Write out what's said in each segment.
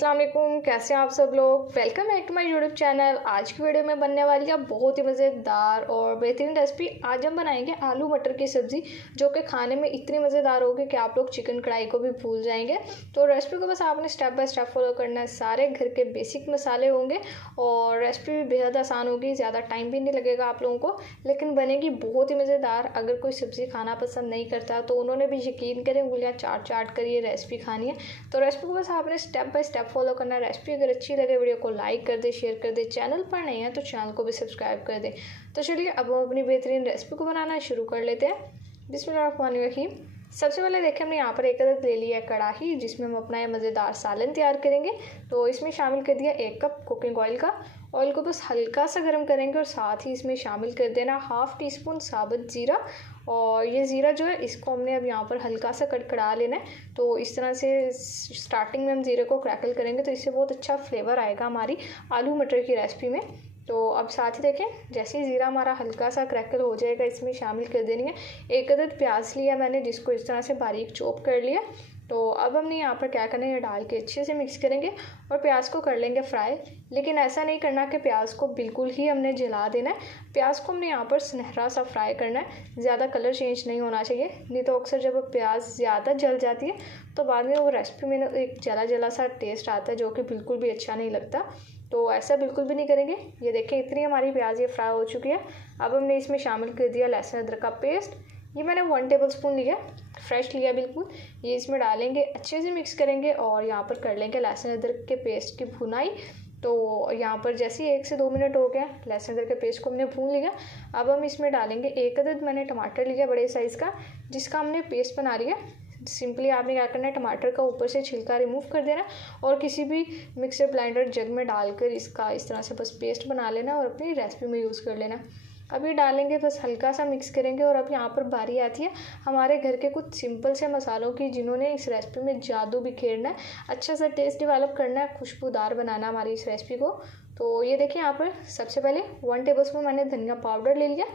अस्सलाम वालेकुम, कैसे हैं आप सब लोग। Welcome back to my YouTube channel. आज की वीडियो में बनने वाली है बहुत ही मज़ेदार और बेहतरीन रेसिपी। आज हम बनाएंगे आलू मटर की सब्ज़ी, जो कि खाने में इतनी मज़ेदार होगी कि आप लोग चिकन कढ़ाई को भी भूल जाएंगे। तो रेसिपी को बस आपने स्टेप बाय स्टेप फॉलो करना है। सारे घर के बेसिक मसाले होंगे और रेसिपी भी बेहद आसान होगी, ज़्यादा टाइम भी नहीं लगेगा आप लोगों को, लेकिन बनेगी बहुत ही मज़ेदार। अगर कोई सब्ज़ी खाना पसंद नहीं करता तो उन्होंने भी यकीन करें उंगलियाँ चाट चाट कर ये रेसिपी खानी है। तो रेसिपी को बस आपने स्टेप बाय स्टेप फॉलो करना है। रेसिपी अगर अच्छी लगे वीडियो को लाइक कर दे, शेयर कर दे। चैनल पर नहीं है तो चैनल को भी सब्सक्राइब कर दे। तो चलिए अब हम अपनी बेहतरीन रेसिपी को बनाना शुरू कर लेते हैं। बिस्मिल्लाहिर्रहमानिर्रहीम। सबसे पहले देखें हमने यहाँ पर एक अदद ले लिया है कढ़ाई, जिसमें हम अपना ये मज़ेदार सालन तैयार करेंगे। तो इसमें शामिल कर दिया 1 कप कुकिंग ऑयल का। ऑयल को बस हल्का सा गर्म करेंगे और साथ ही इसमें शामिल कर देना 1/2 टीस्पून साबुत ज़ीरा। और ये ज़ीरा जो है इसको हमने अब यहाँ पर हल्का सा कड़कड़ा लेना है। तो इस तरह से स्टार्टिंग में हम ज़ीरे को क्रैकल करेंगे तो इससे बहुत अच्छा फ्लेवर आएगा हमारी आलू मटर की रेसिपी में। तो अब साथ ही देखें, जैसे ही ज़ीरा हमारा हल्का सा क्रैकल हो जाएगा इसमें शामिल कर देनी है 1 अदद प्याज लिया मैंने, जिसको इस तरह से बारीक चॉप कर लिया। तो अब हमने यहाँ पर क्या करना है, ये डाल के अच्छे से मिक्स करेंगे और प्याज को कर लेंगे फ्राई। लेकिन ऐसा नहीं करना कि प्याज को बिल्कुल ही हमने जला देना है। प्याज को हमने यहाँ पर सुनहरा सा फ्राई करना है, ज़्यादा कलर चेंज नहीं होना चाहिए। नहीं तो अक्सर जब प्याज ज़्यादा जल जाती है तो बाद में वो रेसिपी में एक जला जला सा टेस्ट आता है, जो कि बिल्कुल भी अच्छा नहीं लगता। तो ऐसा बिल्कुल भी नहीं करेंगे। ये देखिए इतनी हमारी प्याज ये फ्राई हो चुकी है। अब हमने इसमें शामिल कर दिया लहसुन अदरक का पेस्ट। ये मैंने 1 टेबलस्पून लिया, फ्रेश लिया बिल्कुल। ये इसमें डालेंगे, अच्छे से मिक्स करेंगे और यहाँ पर कर लेंगे लहसुन अदरक के पेस्ट की भुनाई। तो यहाँ पर जैसे ही 1 से 2 मिनट हो गए, लहसुन अदरक के पेस्ट को हमने भून लिया। अब हम इसमें डालेंगे 1 अदद मैंने टमाटर लिया बड़े साइज़ का, जिसका हमने पेस्ट बना लिया। सिंपली आपने क्या करना है, टमाटर का ऊपर से छिलका रिमूव कर देना और किसी भी मिक्सर ब्लेंडर जग में डालकर इसका इस तरह से बस पेस्ट बना लेना और अपनी रेसिपी में यूज़ कर लेना। अभी डालेंगे, बस हल्का सा मिक्स करेंगे। और अब यहाँ पर बारी आती है हमारे घर के कुछ सिंपल से मसालों की, जिन्होंने इस रेसिपी में जादू बिखेरना है, अच्छा सा टेस्ट डेवलप करना है, खुशबूदार बनाना हमारी इस रेसिपी को। तो ये देखिए यहाँ पर सबसे पहले 1 टेबलस्पून मैंने धनिया पाउडर ले लिया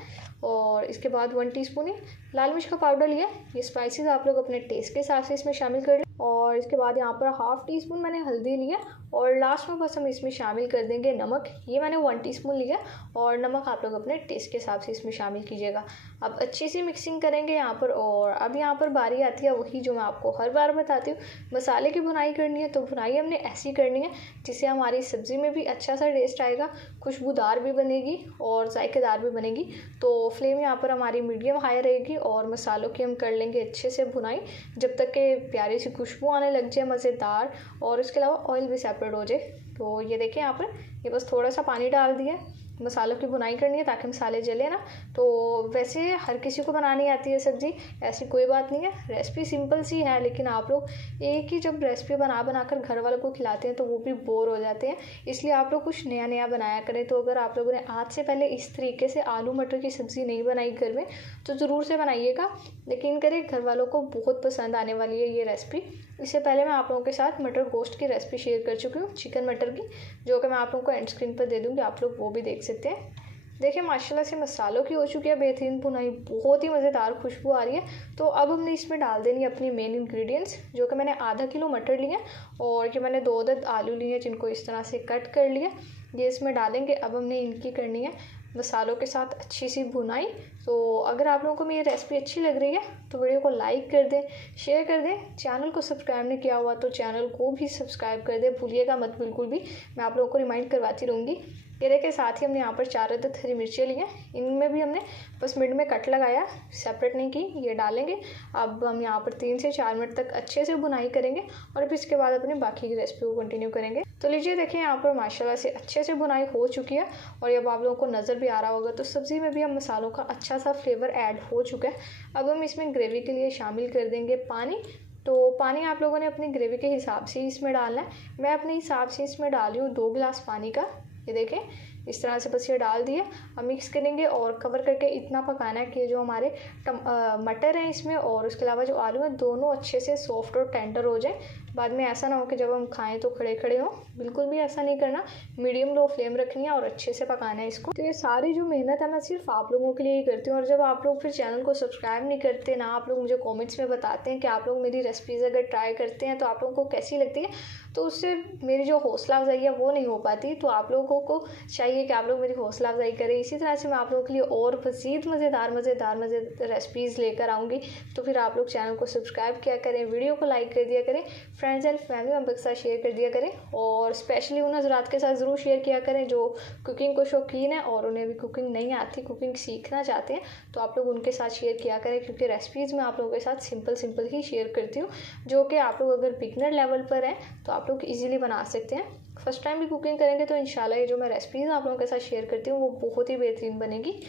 और इसके बाद 1 टीस्पून ही लाल मिर्च का पाउडर लिया। ये स्पाइसेस आप लोग अपने टेस्ट के हिसाब से इसमें शामिल कर लें। और इसके बाद यहाँ पर 1/2 टीस्पून मैंने हल्दी लिया और लास्ट में बस हम इसमें शामिल कर देंगे नमक। ये मैंने 1 टीस्पून लिया और नमक आप लोग अपने टेस्ट के हिसाब से इसमें शामिल कीजिएगा। अब अच्छी सी मिक्सिंग करेंगे यहाँ पर। और अब यहाँ पर बारी आती है वही जो मैं आपको हर बार बताती हूँ, मसाले की भुनाई करनी है। तो भुनाई हमने ऐसी करनी है जिससे हमारी सब्ज़ी में भी अच्छा सा टेस्ट आएगा, खुशबूदार भी बनेगी और जायकेदार भी बनेगी। तो फ्लेम यहाँ पर हमारी मीडियम हाई रहेगी और मसालों की हम कर लेंगे अच्छे से भुनाई, जब तक कि प्यारी सी खुशबू आने लग जाए मज़ेदार, और इसके अलावा ऑयल भी सेपरेट हो जाए। तो ये देखिए यहाँ पर ये बस थोड़ा सा पानी डाल दिया, मसालों की भुनाई करनी है ताकि मसाले जले ना। तो वैसे हर किसी को बनानी आती है सब्ज़ी, ऐसी कोई बात नहीं है। रेसिपी सिंपल सी है, लेकिन आप लोग एक ही जब रेसिपी बना कर घर वालों को खिलाते हैं तो वो भी बोर हो जाते हैं। इसलिए आप लोग कुछ नया नया बनाया करें। तो अगर आप लोगों ने आज से पहले इस तरीके से आलू मटर की सब्ज़ी नहीं बनाई घर में तो ज़रूर से बनाइएगा, लेकिन करें घर वालों को बहुत पसंद आने वाली है ये रेसिपी। इससे पहले मैं आप लोगों के साथ मटर गोश्त की रेसिपी शेयर कर चुकी हूँ, चिकन मटर की, जो कि मैं आप लोगों को एंड स्क्रीन पर दे दूँगी, आप लोग वो भी देख सकते हैं। देखिए माशाल्लाह से मसालों की हो चुकी है बेहतरीन भुनाई, बहुत ही मज़ेदार खुशबू आ रही है। तो अब हमने इसमें डाल देनी है अपनी मेन इंग्रेडिएंट्स, जो कि मैंने आधा किलो मटर लिए और ये मैंने 2 अदद आलू लिए जिनको इस तरह से कट कर लिया। ये इसमें डालेंगे। अब हमने इनकी करनी है मसालों के साथ अच्छी सी भुनाई। तो अगर आप लोगों को मेरी रेसिपी अच्छी लग रही है तो वीडियो को लाइक कर दें, शेयर कर दें। चैनल को सब्सक्राइब नहीं किया हुआ तो चैनल को भी सब्सक्राइब कर दें, भूलिएगा मत बिल्कुल भी, मैं आप लोगों को रिमाइंड करवाती रहूँगी। केले के साथ ही हमने यहाँ पर 4 अदद हरी मिर्चें ली हैं, इनमें भी हमने बस मिड में कट लगाया, सेपरेट नहीं की। ये डालेंगे। अब हम यहाँ पर 3 से 4 मिनट तक अच्छे से भुनाई करेंगे और फिर इसके बाद अपनी बाकी की रेसिपी को कंटिन्यू करेंगे। तो लीजिए देखिए यहाँ पर माशाल्लाह से अच्छे से भुनाई हो चुकी है और अब आप लोगों को नज़र भी आ रहा होगा तो सब्ज़ी में भी हम मसालों का अच्छा सा फ्लेवर ऐड हो चुका है। अब हम इसमें ग्रेवी के लिए शामिल कर देंगे पानी। तो पानी आप लोगों ने अपनी ग्रेवी के हिसाब से इसमें डालना है। मैं अपने हिसाब से इसमें डाली हूँ 2 गिलास पानी का। ये देखें इस तरह से बस ये डाल दिए। अब मिक्स करेंगे और कवर करके इतना पकाना है कि जो हमारे मटर हैं इसमें और उसके अलावा जो आलू हैं दोनों अच्छे से सॉफ्ट और टेंडर हो जाए। बाद में ऐसा ना हो कि जब हम खाएं तो खड़े खड़े हों, बिल्कुल भी ऐसा नहीं करना। मीडियम लो फ्लेम रखनी है और अच्छे से पकाना है इसको। तो ये सारी जो मेहनत है मैं सिर्फ आप लोगों के लिए ही करती हूँ। और जब आप लोग फिर चैनल को सब्सक्राइब नहीं करते ना, आप लोग मुझे कॉमेंट्स में बताते हैं कि आप लोग मेरी रेसिपीज़ अगर ट्राई करते हैं तो आप लोगों को कैसी लगती है, तो उससे मेरी जो हौसला अफजाई है वो नहीं हो पाती। तो आप लोगों को चाहिए कि आप लोग मेरी हौसला अफजाई करें। इसी तरह से मैं आप लोगों के लिए और मज़ीद मज़ेदार रेसिपीज़ लेकर आऊँगी। तो फिर आप लोग चैनल को सब्सक्राइब किया करें, वीडियो को लाइक कर दिया करें, फ्रेंड्स एंड फैमिली मेम्बर के साथ शेयर कर दिया करें, और स्पेशली उन हज़रात के साथ ज़रूर शेयर किया करें जो कुकिंग को शौकीन है और उन्हें भी कुकिंग नहीं आती, कुकिंग सीखना चाहते हैं। तो आप लोग उनके साथ शेयर किया करें, क्योंकि रेसिपीज़ मैं आप लोगों के साथ सिंपल ही शेयर करती हूँ, जो कि आप लोग अगर बिगनर लेवल पर हैं तो आप लोग इजीली बना सकते हैं। फर्स्ट टाइम भी कुकिंग करेंगे तो इंशाल्लाह ये जो मैं रेसिपीज़ आप लोगों के साथ शेयर करती हूँ वो बहुत ही बेहतरीन बनेगी।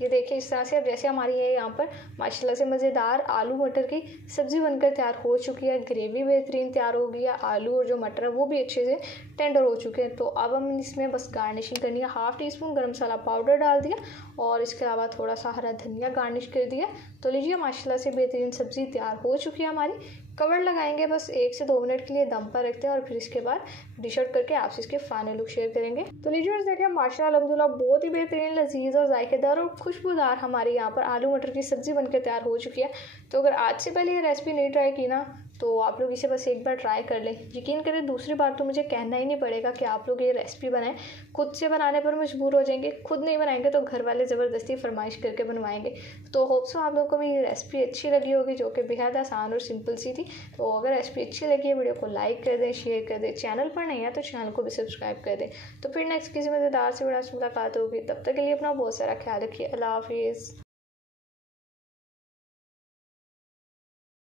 ये देखिए इस तरह से। अब जैसे हमारी ये यहाँ पर माशाल्लाह से मज़ेदार आलू मटर की सब्ज़ी बनकर तैयार हो चुकी है, ग्रेवी बेहतरीन तैयार हो गई है, आलू और जो मटर है वो भी अच्छे से टेंडर हो चुके हैं। तो अब हम इसमें बस गार्निशिंग करनी है। 1/2 टीस्पून गरम मसाला पाउडर डाल दिया और इसके अलावा थोड़ा सा हरा धनिया गार्निश कर दिया। तो लीजिए माशाल्लाह से बेहतरीन सब्ज़ी तैयार हो चुकी है हमारी। कवर लगाएंगे, बस 1 से 2 मिनट के लिए दम पर रखते हैं और फिर इसके बाद डिश आउट करके आपसे इसके फाइनल लुक शेयर करेंगे। तो लीजिए देखिए माशाल्लाह अल्हम्दुलिल्लाह बहुत ही बेहतरीन, लजीज और जायकेदार और खुशबूदार हमारे यहाँ पर आलू मटर की सब्ज़ी बनकर तैयार हो चुकी है। तो अगर आज से पहले ये रेसिपी नहीं ट्राई की ना, तो आप लोग इसे बस एक बार ट्राई कर लें। यकीन करें दूसरी बार तो मुझे कहना ही नहीं पड़ेगा कि आप लोग ये रेसिपी बनाएं। खुद से बनाने पर मजबूर हो जाएंगे, खुद नहीं बनाएंगे तो घर वाले ज़बरदस्ती फरमाइश करके बनवाएंगे। तो होप सो आप लोगों को मेरी रेसिपी अच्छी लगी होगी, जो कि बेहद आसान और सिंपल सी थी। तो अगर रेसिपी अच्छी लगी है वीडियो को लाइक कर दें, शेयर कर दें, चैनल पर नहीं है तो चैनल को भी सब्सक्राइब कर दें। तो फिर नेक्स्ट किसी मज़ेदार से वीडियो से मुलाकात होगी, तब तक के लिए अपना बहुत सारा ख्याल रखिए। अल्लाह हाफिज़।